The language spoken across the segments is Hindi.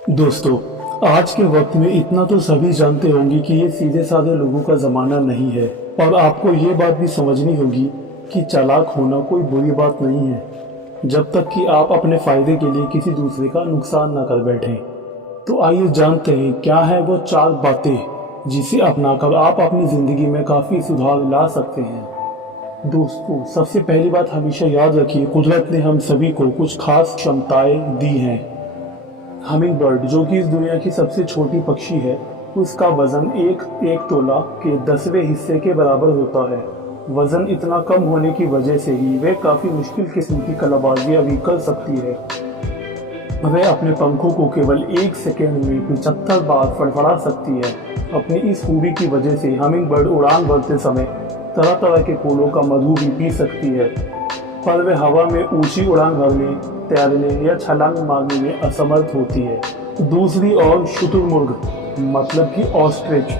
दोस्तों, आज के वक्त में इतना तो सभी जानते होंगे कि ये सीधे साधे लोगों का ज़माना नहीं है। और आपको ये बात भी समझनी होगी कि चालाक होना कोई बुरी बात नहीं है, जब तक कि आप अपने फ़ायदे के लिए किसी दूसरे का नुकसान ना कर बैठें। तो आइए जानते हैं क्या है वो 4 बातें जिसे अपनाकर आप अपनी ज़िंदगी में काफ़ी सुधार ला सकते हैं। दोस्तों, सबसे पहली बात हमेशा याद रखिए, कुदरत ने हम सभी को कुछ खास क्षमताएं दी हैं। हमिंग बर्ड, जो कि इस दुनिया की सबसे छोटी पक्षी है, उसका वजन एक तोला के 10वें हिस्से के बराबर होता है। वजन इतना कम होने की वजह से ही वे काफी मुश्किल किस्म की कलाबाजियां भी कर सकती है। वह अपने पंखों को केवल 1 सेकेंड में 75 बार फड़फड़ा सकती है। अपनी इस खूबी की वजह से हमिंग बर्ड उड़ान भरते समय तरह तरह के फूलों का मधु भी पी सकती है, पर वे हवा में ऊंची उड़ान भरने, तैरने या छलांग मारने में असमर्थ होती है। दूसरी ओर शुतुरमुर्ग मतलब कि ऑस्ट्रिच,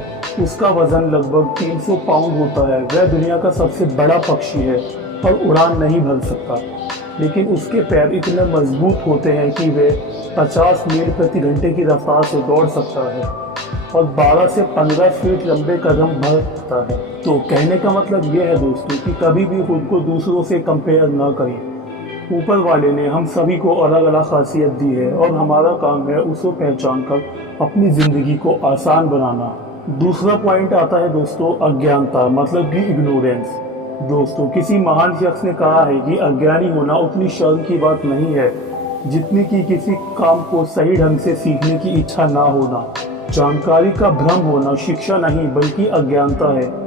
उसका वजन लगभग 300 पाउंड होता है। वह दुनिया का सबसे बड़ा पक्षी है और उड़ान नहीं भर सकता, लेकिन उसके पैर इतने मजबूत होते हैं कि वे 50 मील प्रति घंटे की रफ्तार से दौड़ सकता है और 12 से 15 फीट लंबे कदम भर सकता है। तो कहने का मतलब यह है दोस्तों कि कभी भी खुद को दूसरों से कंपेयर ना करें। ऊपर वाले ने हम सभी को अलग अलग खासियत दी है और हमारा काम है उसे पहचान कर अपनी जिंदगी को आसान बनाना। दूसरा पॉइंट आता है दोस्तों अज्ञानता मतलब कि इग्नोरेंस। दोस्तों, किसी महान शख्स ने कहा है कि अज्ञानी होना उतनी शर्म की बात नहीं है जितनी कि किसी काम को सही ढंग से सीखने की इच्छा ना होना। जानकारी का भ्रम होना शिक्षा नहीं बल्कि अज्ञानता है।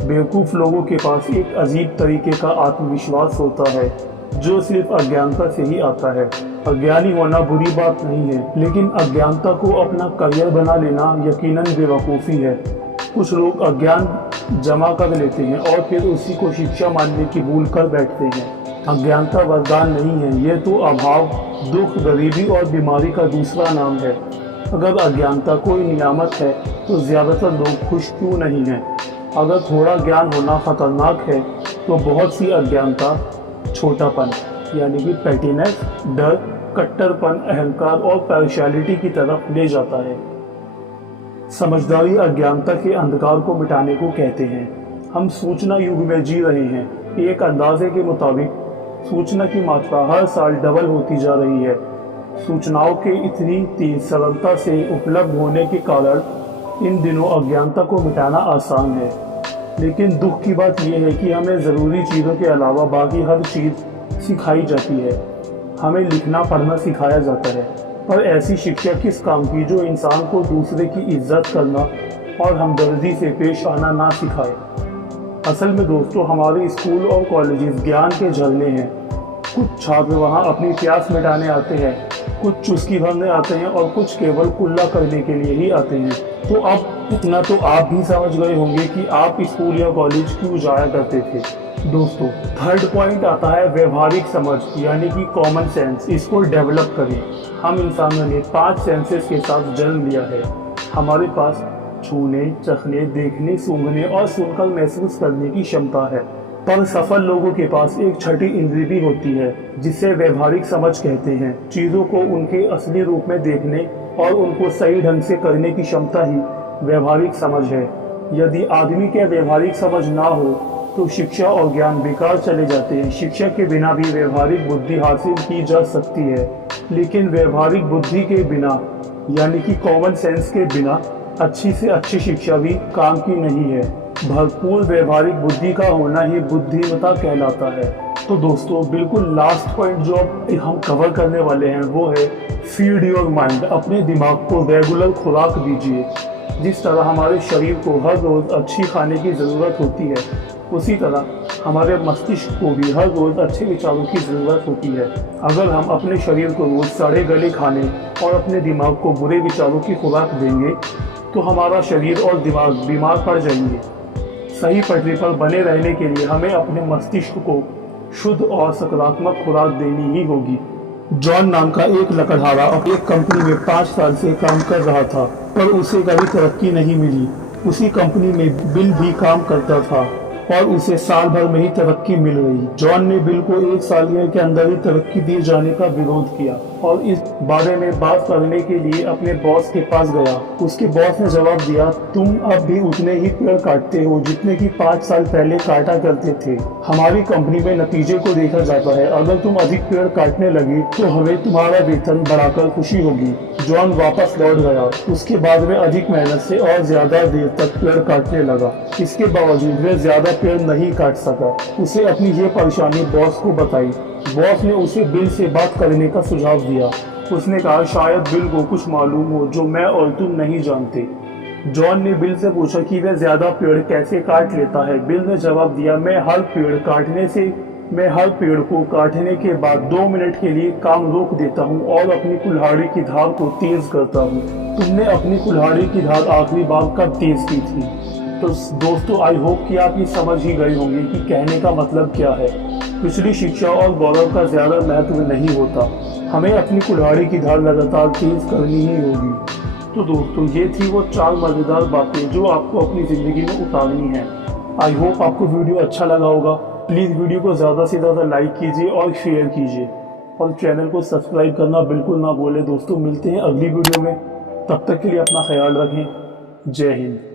बेवकूफ लोगों के पास एक अजीब तरीके का आत्मविश्वास होता है जो सिर्फ अज्ञानता से ही आता है। अज्ञानी होना बुरी बात नहीं है, लेकिन अज्ञानता को अपना करियर बना लेना यकीनन बेवकूफ़ी है। कुछ लोग अज्ञान जमा कर लेते हैं और फिर उसी को शिक्षा मानने की भूल कर बैठते हैं। अज्ञानता वरदान नहीं है, ये तो अभाव, दुख, गरीबी और बीमारी का दूसरा नाम है। अगर अज्ञानता कोई नियामत है तो ज़्यादातर लोग खुश क्यों नहीं हैं? अगर थोड़ा ज्ञान होना खतरनाक है तो बहुत सी अज्ञानता छोटापन यानी कि पैटीनेस, डर, कट्टरपन, अहंकार और पार्शियलिटी की तरफ ले जाता है। समझदारी अज्ञानता के अंधकार को मिटाने को कहते हैं। हम सूचना युग में जी रहे हैं। एक अंदाजे के मुताबिक सूचना की मात्रा हर साल डबल होती जा रही है। सूचनाओं के इतनी तेज सरलता से उपलब्ध होने के कारण इन दिनों अज्ञानता को मिटाना आसान है। लेकिन दुख की बात यह है कि हमें ज़रूरी चीज़ों के अलावा बाकी हर चीज़ सिखाई जाती है। हमें लिखना पढ़ना सिखाया जाता है, पर ऐसी शिक्षा किस काम की जो इंसान को दूसरे की इज्जत करना और हमदर्दी से पेश आना ना सिखाए। असल में दोस्तों, हमारे स्कूल और कॉलेजेस ज्ञान के झरने हैं। कुछ छात्र वहाँ अपनी प्यास मिटाने आते हैं, कुछ चुस्की भरने आते हैं और कुछ केवल कुल्ला करने के लिए ही आते हैं। तो अब इतना तो आप भी समझ गए होंगे कि आप स्कूल या कॉलेज क्यों जाया करते थे। दोस्तों, थर्ड पॉइंट आता है व्यवहारिक समझ यानी कि कॉमन सेंस। इसको डेवलप करें। हम इंसानों ने 5 सेंसेस के साथ जन्म लिया है। हमारे पास छूने, चखने, देखने, सूंघने और सुनकर महसूस करने की क्षमता है, पर सफल लोगों के पास एक छठी इंद्री भी होती है जिसे व्यवहारिक समझ कहते हैं। चीज़ों को उनके असली रूप में देखने और उनको सही ढंग से करने की क्षमता ही व्यवहारिक समझ है। यदि आदमी के व्यवहारिक समझ ना हो तो शिक्षा और ज्ञान बेकार चले जाते हैं। शिक्षा के बिना भी व्यवहारिक बुद्धि हासिल की जा सकती है, लेकिन व्यवहारिक बुद्धि के बिना यानी कि कॉमन सेंस के बिना अच्छी से अच्छी शिक्षा भी काम की नहीं है। भरपूर व्यवहारिक बुद्धि का होना ही बुद्धिमत्ता कहलाता है। तो दोस्तों, बिल्कुल लास्ट पॉइंट जो हम कवर करने वाले हैं वो है फीड योर माइंड। अपने दिमाग को रेगुलर खुराक दीजिए। जिस तरह हमारे शरीर को हर रोज़ अच्छी खाने की ज़रूरत होती है, उसी तरह हमारे मस्तिष्क को भी हर रोज़ अच्छे विचारों की ज़रूरत होती है। अगर हम अपने शरीर को रोज़ सड़े गले खाने और अपने दिमाग को बुरे विचारों की खुराक देंगे तो हमारा शरीर और दिमाग बीमार पड़ जाएंगे। सही पटरी पर बने रहने के लिए हमें अपने मस्तिष्क को शुद्ध और सकारात्मक खुराक देनी ही होगी। जॉन नाम का एक लकड़हारा एक कंपनी में 5 साल से काम कर रहा था, पर उसे कभी तरक्की नहीं मिली। उसी कंपनी में बिल भी काम करता था और उसे साल भर में ही तरक्की मिल गई। जॉन ने बिल को 1 साल के अंदर ही तरक्की दिए जाने का विरोध किया। और इस बारे में बात करने के लिए अपने बॉस के पास गया। उसके बॉस ने जवाब दिया, तुम अब भी उतने ही पेड़ काटते हो जितने कि 5 साल पहले काटा करते थे। हमारी कंपनी में नतीजे को देखा जाता है, अगर तुम अधिक पेड़ काटने लगे तो हमें तुम्हारा वेतन बढ़ाकर खुशी होगी। जॉन वापस लौट गया। उसके बाद वे अधिक मेहनत से और ज्यादा देर तक पेड़ काटने लगा। इसके बावजूद वे ज्यादा पेड़ नहीं काट सका। उसे अपनी ये परेशानी बॉस को बताई। बॉस ने उसे बिल से बात करने का सुझाव दिया। उसने कहा, शायद बिल को कुछ मालूम हो जो मैं और तुम नहीं जानते। जॉन ने बिल से पूछा कि वह ज्यादा पेड़ कैसे काट लेता है। बिल ने जवाब दिया, मैं हर पेड़ को काटने के बाद 2 मिनट के लिए काम रोक देता हूँ और अपनी कुल्हाड़ी की धार को तेज करता हूँ। तुमने अपनी कुल्हाड़ी की धार आखिरी बार कब तेज की थी? तो दोस्तों, आई होप कि आप ये समझ ही गए होंगे कि कहने का मतलब क्या है। पिछली शिक्षा और गौरव का ज्यादा महत्व नहीं होता, हमें अपनी कुल्हाड़ी की धार लगातार तेज करनी ही होगी। तो दोस्तों, ये थी वो 4 मजेदार बातें जो आपको अपनी जिंदगी में उतारनी है। आई होप आपको वीडियो अच्छा लगा होगा। प्लीज़ वीडियो को ज़्यादा से ज़्यादा लाइक कीजिए और शेयर कीजिए और चैनल को सब्सक्राइब करना बिल्कुल ना भूलें। दोस्तों, मिलते हैं अगली वीडियो में। तब तक के लिए अपना ख्याल रखें। जय हिंद।